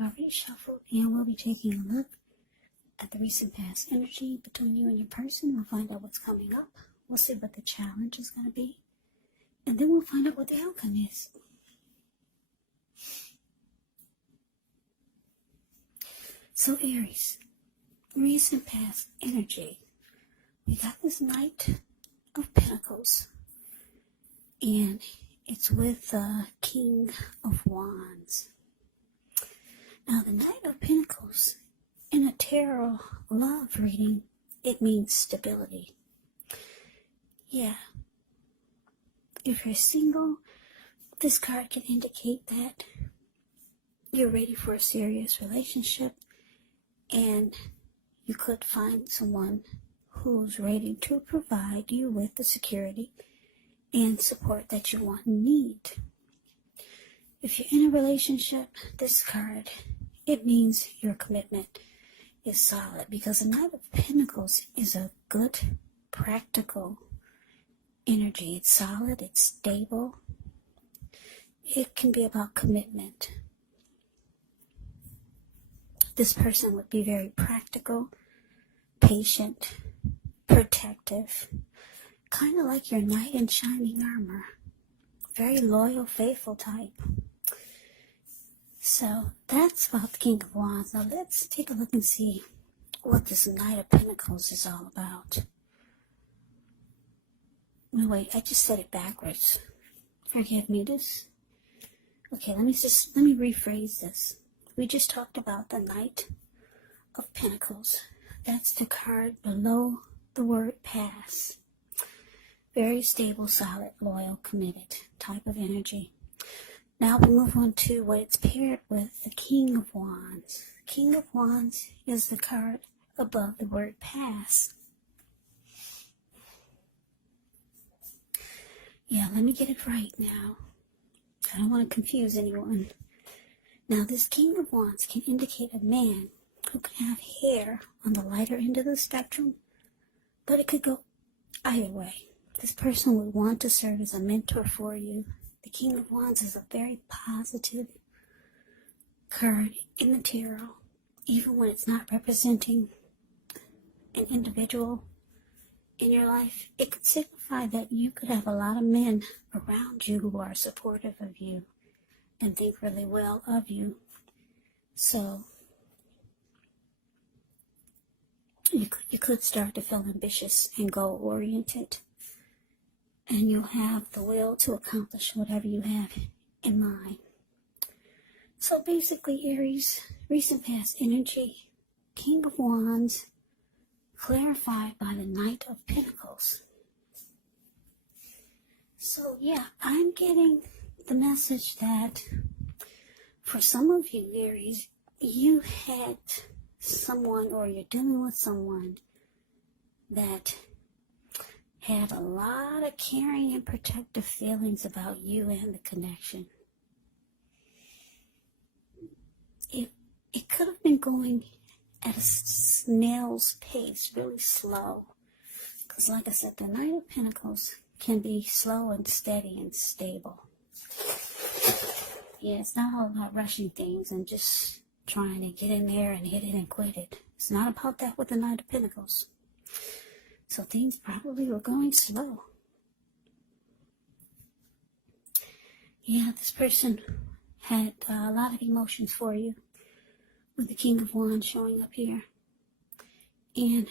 already shuffled, and we'll be taking a look at the recent past energy between you and your person. We'll find out what's coming up. We'll see what the challenge is going to be. And then we'll find out what the outcome is. So Aries, recent past energy. We got this Knight of Pentacles. And it's with the King of Wands. Now the Knight of Pentacles, in a tarot love reading, it means stability. Yeah. If you're single, this card can indicate that you're ready for a serious relationship, and you could find someone who's ready to provide you with the security and support that you want and need. If you're in a relationship, this card, it means your commitment is solid, because the Knight of Pentacles is a good, practical energy. It's solid, it's stable. It can be about commitment. This person would be very practical, patient, protective, kind of like your knight in shining armor. Very loyal, faithful type. So that's about the King of Wands. Now let's take a look and see what this Knight of Pentacles is all about. No, wait, I just said it backwards. Forgive me. Okay, let me rephrase this. We just talked about the Knight of Pentacles. That's the card below the word pass. Very stable, solid, loyal, committed type of energy. Now we move on to what it's paired with, the King of Wands. King of Wands is the card above the word pass. Yeah, let me get it right now. I don't want to confuse anyone. Now, this King of Wands can indicate a man who can have hair on the lighter end of the spectrum, but it could go either way. This person would want to serve as a mentor for you. The King of Wands is a very positive card in the tarot, even when it's not representing an individual in your life. It could signify that you could have a lot of men around you who are supportive of you and think really well of you. So you could start to feel ambitious and goal-oriented, and you'll have the will to accomplish whatever you have in mind. So basically, Aries, recent past energy, King of Wands, clarified by the Knight of Pentacles. So yeah, I'm getting the message that for some of you, Aries, you had someone, or you're dealing with someone that had a lot of caring and protective feelings about you and the connection. It could have been going at a snail's pace, really slow. Because like I said, the Knight of Pentacles can be slow and steady and stable. Yeah, it's not all about rushing things and just trying to get in there and hit it and quit it. It's not about that with the Knight of Pentacles. So things probably were going slow. Yeah, this person had a lot of emotions for you, with the King of Wands showing up here. And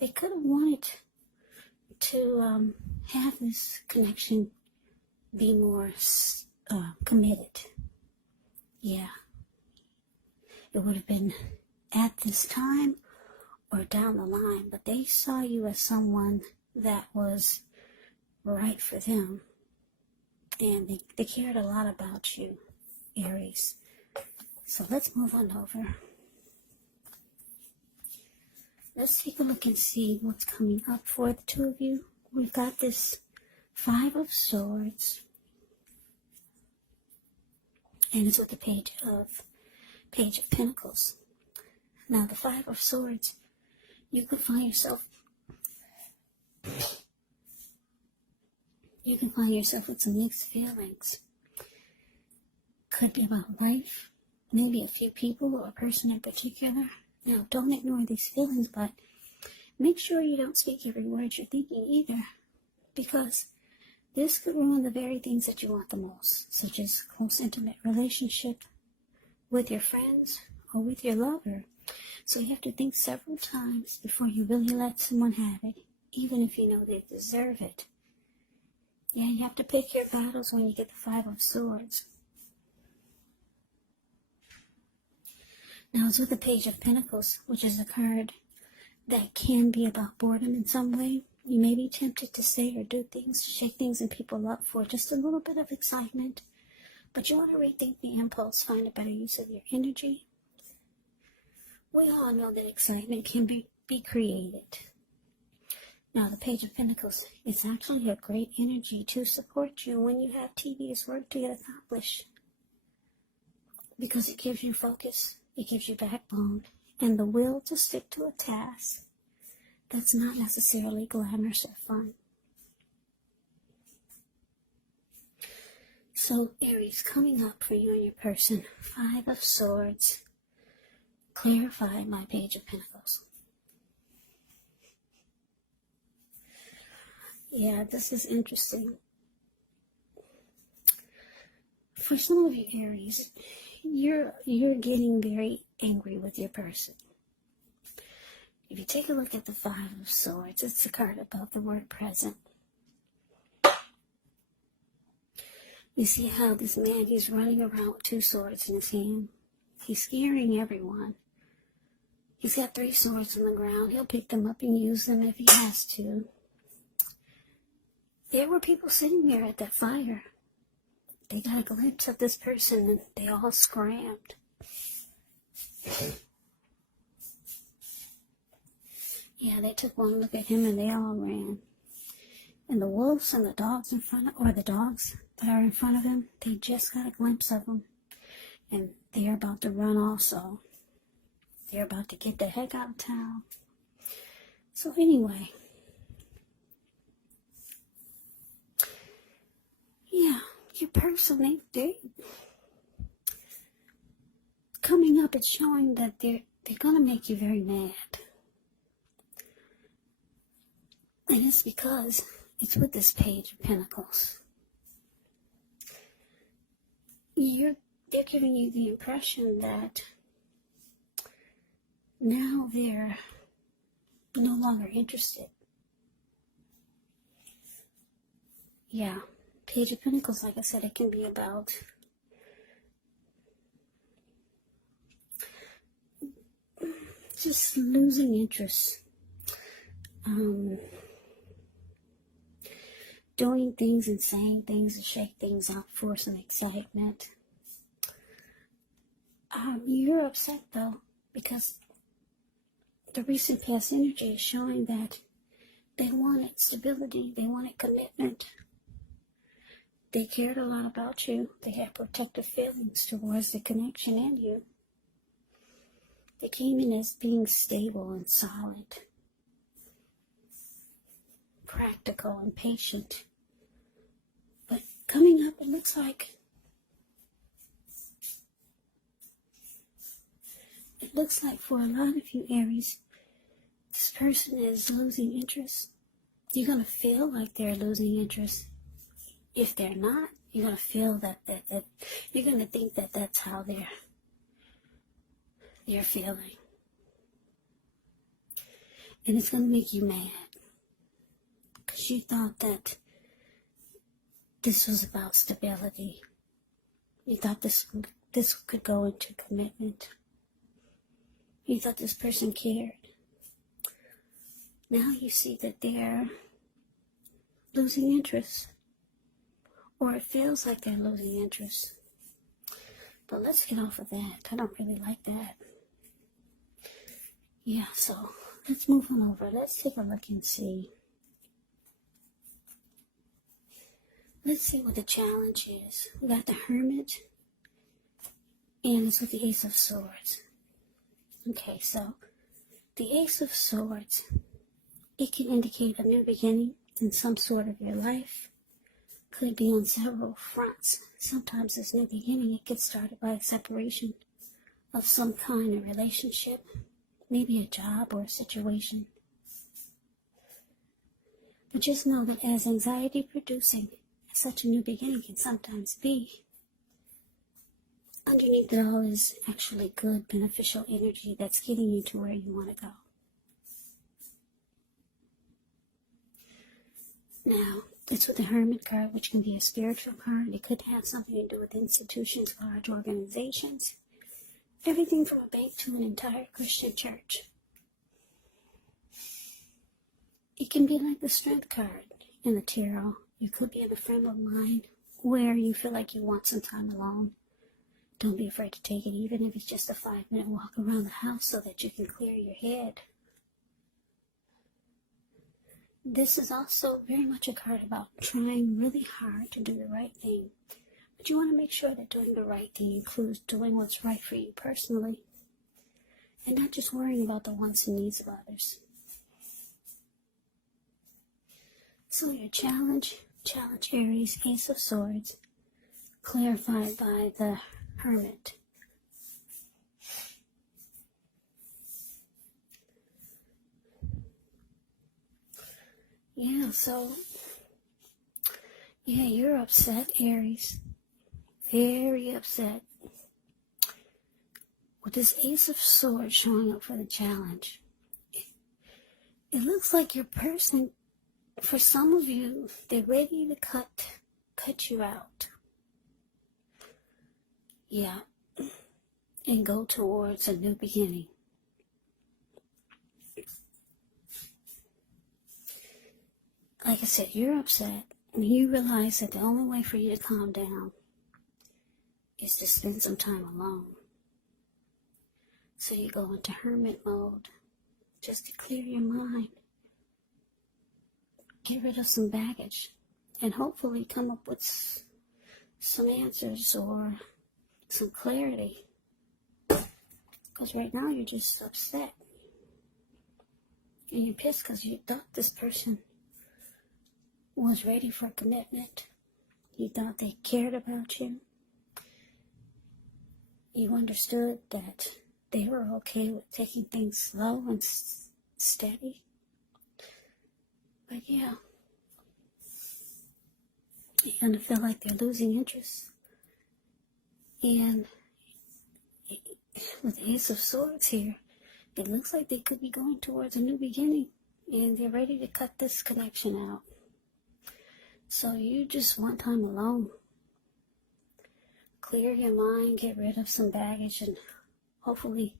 they could have wanted to have this connection be more committed. Yeah. It would have been at this time or down the line, but they saw you as someone that was right for them. And they cared a lot about you, Aries. So let's move on over. Let's take a look and see what's coming up for the two of you. We've got this Five of Swords, and it's with the Page of Pentacles. Now, the Five of Swords, you could find yourself with some mixed feelings. Could be about life, maybe a few people or a person in particular. Now, don't ignore these feelings, but make sure you don't speak every word you're thinking either, because this could ruin the very things that you want the most, such as close, intimate relationship with your friends or with your lover. So you have to think several times before you really let someone have it, even if you know they deserve it. Yeah, you have to pick your battles when you get the Five of Swords. Now it's with the Page of Pentacles, which is a card that can be about boredom in some way. You may be tempted to say or do things, shake things and people up for just a little bit of excitement, but you want to rethink the impulse, find a better use of your energy. We all know that excitement can be created. Now, the Page of Pentacles is actually a great energy to support you when you have tedious work to get accomplished, because it gives you focus, it gives you backbone, and the will to stick to a task that's not necessarily glamorous or fun. So, Aries, coming up for you and your person, Five of Swords. Clarify my Page of Pentacles. Yeah, this is interesting. For some of you Aries, you're getting very angry with your person. If you take a look at the Five of Swords, it's a card about the word present. You see how this man, he's running around with two swords in his hand. He's scaring everyone. He's got 3 swords on the ground. He'll pick them up and use them if he has to. There were people sitting there at that fire. They got a glimpse of this person and they all scrammed. Yeah, they took one look at him and they all ran. And the wolves and the dogs in front of, or the dogs that are in front of him, they just got a glimpse of him. And they're about to run also. They're about to get the heck out of town. So anyway, yeah, your person, they coming up, it's showing that they're going to make you very mad. And it's because it's with this Page of Pentacles. They're giving you the impression that now they're no longer interested. Yeah, Page of Pentacles, like I said, it can be about just losing interest. Doing things and saying things and shake things up for some excitement. You're upset though, because the recent past energy is showing that they wanted stability, they wanted commitment. They cared a lot about you. They had protective feelings towards the connection and you. They came in as being stable and solid, practical and patient. But coming up, it looks like for a lot of you Aries, this person is losing interest. You're going to feel like they're losing interest. If they're not, you're going to feel that you're going to think that that's how they're feeling. And it's going to make you mad, because you thought that this was about stability. You thought this could go into commitment. You thought this person cared. Now you see that they're losing interest. Or it feels like they're losing interest. But let's get off of that. I don't really like that. Yeah, so let's move on over. Let's take a look and see. Let's see what the challenge is. We got the Hermit, and it's with the Ace of Swords. Okay, so the Ace of Swords, it can indicate a new beginning in some sort of your life. Could be on several fronts. Sometimes this new beginning, it gets started by a separation. of some kind of relationship, maybe a job or a situation. But just know that as anxiety producing as such a new beginning can sometimes be, underneath it all is actually good, beneficial energy that's getting you to where you want to go. Now, it's with the Hermit card, which can be a spiritual card. It could have something to do with institutions, large organizations, everything from a bank to an entire Christian church. It can be like the Strength card in the tarot. You could be in a frame of mind where you feel like you want some time alone. Don't be afraid to take it, even if it's just a 5-minute walk around the house so that you can clear your head. This is also very much a card about trying really hard to do the right thing. But you want to make sure that doing the right thing includes doing what's right for you personally, and not just worrying about the wants and needs of others. So your challenge Aries, Ace of Swords, clarified by the Hermit. Yeah, you're upset, Aries. Very upset. With this Ace of Swords showing up for the challenge. It looks like your person, for some of you, they're ready to cut you out. Yeah. And go towards a new beginning. Like I said, you're upset, and you realize that the only way for you to calm down is to spend some time alone. So you go into hermit mode, just to clear your mind. Get rid of some baggage, and hopefully come up with some answers or some clarity. Because right now you're just upset. And you're pissed because you thought this person was ready for commitment. You thought they cared about you. You understood that they were okay with taking things slow and steady. But yeah, you're going to feel like they're losing interest. And with the Ace of Swords here, it looks like they could be going towards a new beginning. And they're ready to cut this connection out. So you just want time alone. Clear your mind, get rid of some baggage, and hopefully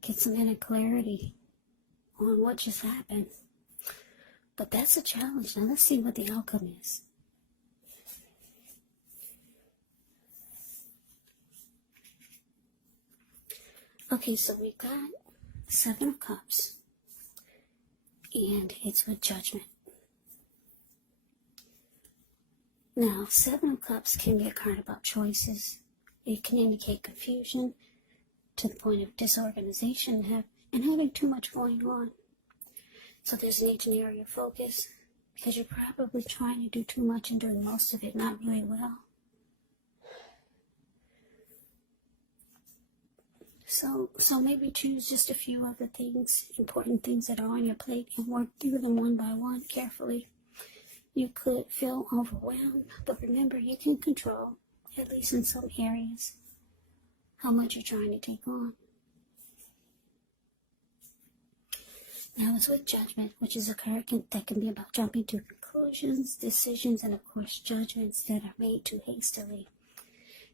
get some inner clarity on what just happened. But that's a challenge. Now let's see what the outcome is. Okay, so we got 7 of Cups. And it's with Judgment. Now, 7 of Cups can be a card about choices. It can indicate confusion to the point of disorganization and having too much going on. So there's a need to narrow your focus because you're probably trying to do too much and doing most of it not really well. So maybe choose just a few of the things, important things that are on your plate, and work through them one by one carefully. You could feel overwhelmed, but remember, you can control, at least in some areas, how much you're trying to take on. Now it's with Judgment, which is a card that can be about jumping to conclusions, decisions, and of course judgments that are made too hastily.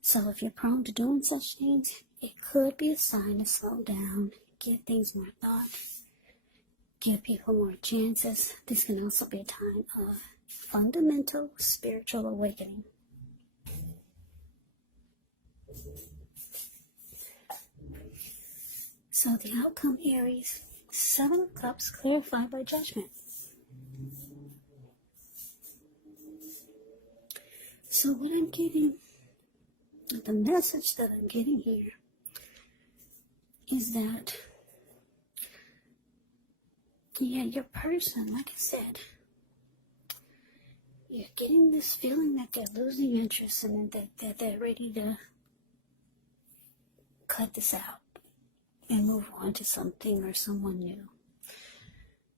So if you're prone to doing such things, it could be a sign to slow down, give things more thought, give people more chances. This can also be a time of fundamental spiritual awakening. So the outcome, Aries, 7 of Cups clarified by Judgment. So what I'm getting, the message that I'm getting here is that, yeah, your person, like I said, you're getting this feeling that they're losing interest and that they're ready to cut this out. and move on to something or someone new.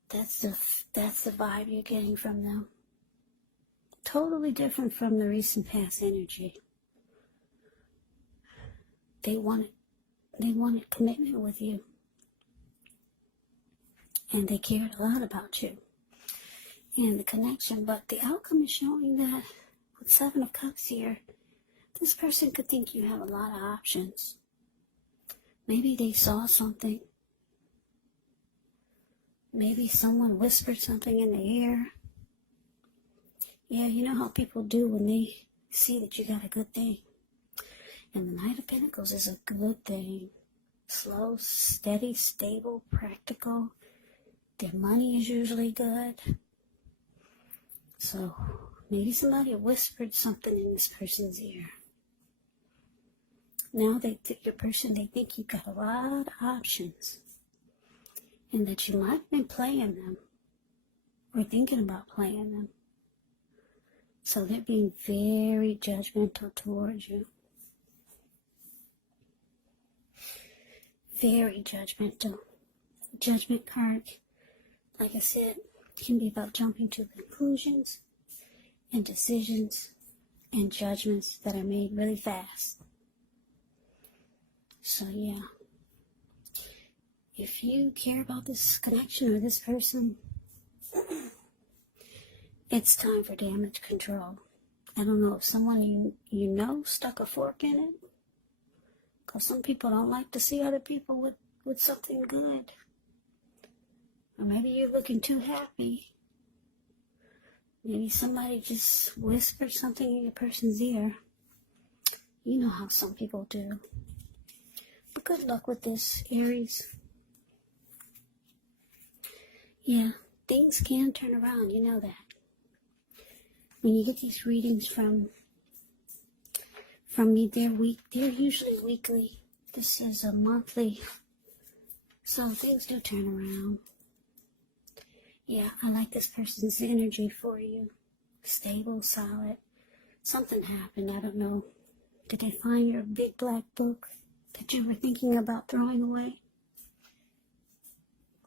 That's the vibe you're getting from them. Totally different from the recent past energy. They wanted commitment with you. And they cared a lot about you and the connection. But the outcome is showing that with 7 of Cups here, this person could think you have a lot of options. Maybe they saw something. Maybe someone whispered something in the ear. Yeah, you know how people do when they see that you got a good thing. And the Knight of Pentacles is a good thing. Slow, steady, stable, practical. Their money is usually good. So maybe somebody whispered something in this person's ear. Now they think you've got a lot of options. And that you might have been playing them. Or thinking about playing them. So they're being very judgmental towards you. Very judgmental. Judgment card, like I said, can be about jumping to conclusions and decisions and judgments that are made really fast. So yeah, if you care about this connection or this person, it's time for damage control. I don't know if someone you know stuck a fork in it. Because some people don't like to see other people with something good. Or maybe you're looking too happy. Maybe somebody just whispered something in your person's ear. You know how some people do. But good luck with this, Aries. Yeah, things can turn around, you know that. When you get these readings from me, they're usually weekly. This is a monthly. So things do turn around. Yeah, I like this person's energy for you. Stable, solid. Something happened, I don't know. Did they find your big black book that you were thinking about throwing away?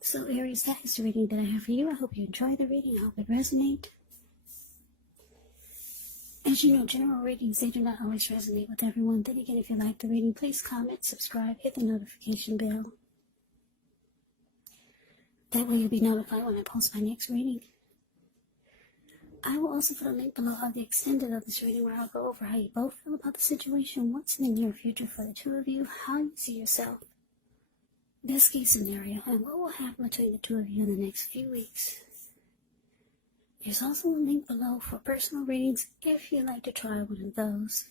So Aries, that is the reading that I have for you. I hope you enjoy the reading. I hope it resonates. As you know, general readings, they do not always resonate with everyone. Then again, if you like the reading, please comment, subscribe, hit the notification bell. That way you'll be notified when I post my next reading. I will also put a link below of the extended of this reading where I'll go over how you both feel about the situation, what's in the near future for the two of you, how you see yourself, best case scenario, and what will happen between the two of you in the next few weeks. There's also a link below for personal readings if you'd like to try one of those.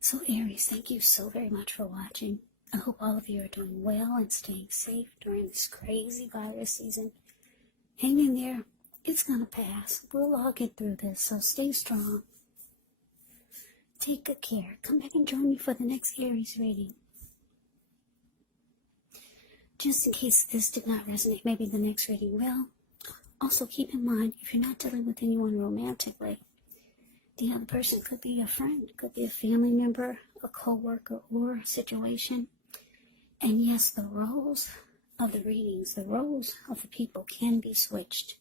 So Aries, thank you so very much for watching. I hope all of you are doing well and staying safe during this crazy virus season. Hang in there. It's gonna pass. We'll all get through this, so stay strong. Take good care. Come back and join me for the next Aries reading. Just in case this did not resonate, maybe the next reading will. Also, keep in mind, if you're not dealing with anyone romantically, the other person could be a friend, could be a family member, a co-worker, or a situation. And yes, the roles of the readings, the roles of the people can be switched.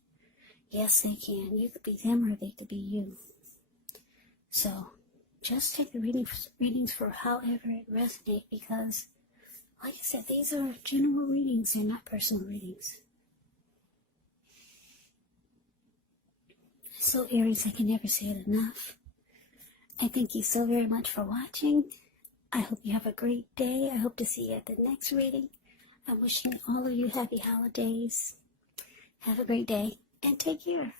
Yes, they can. You could be them or they could be you. So, just take the readings for however it resonates because, like I said, these are general readings, they're not personal readings. So Aries, I can never say it enough. I thank you so very much for watching. I hope you have a great day. I hope to see you at the next reading. I'm wishing all of you happy holidays. Have a great day and take care.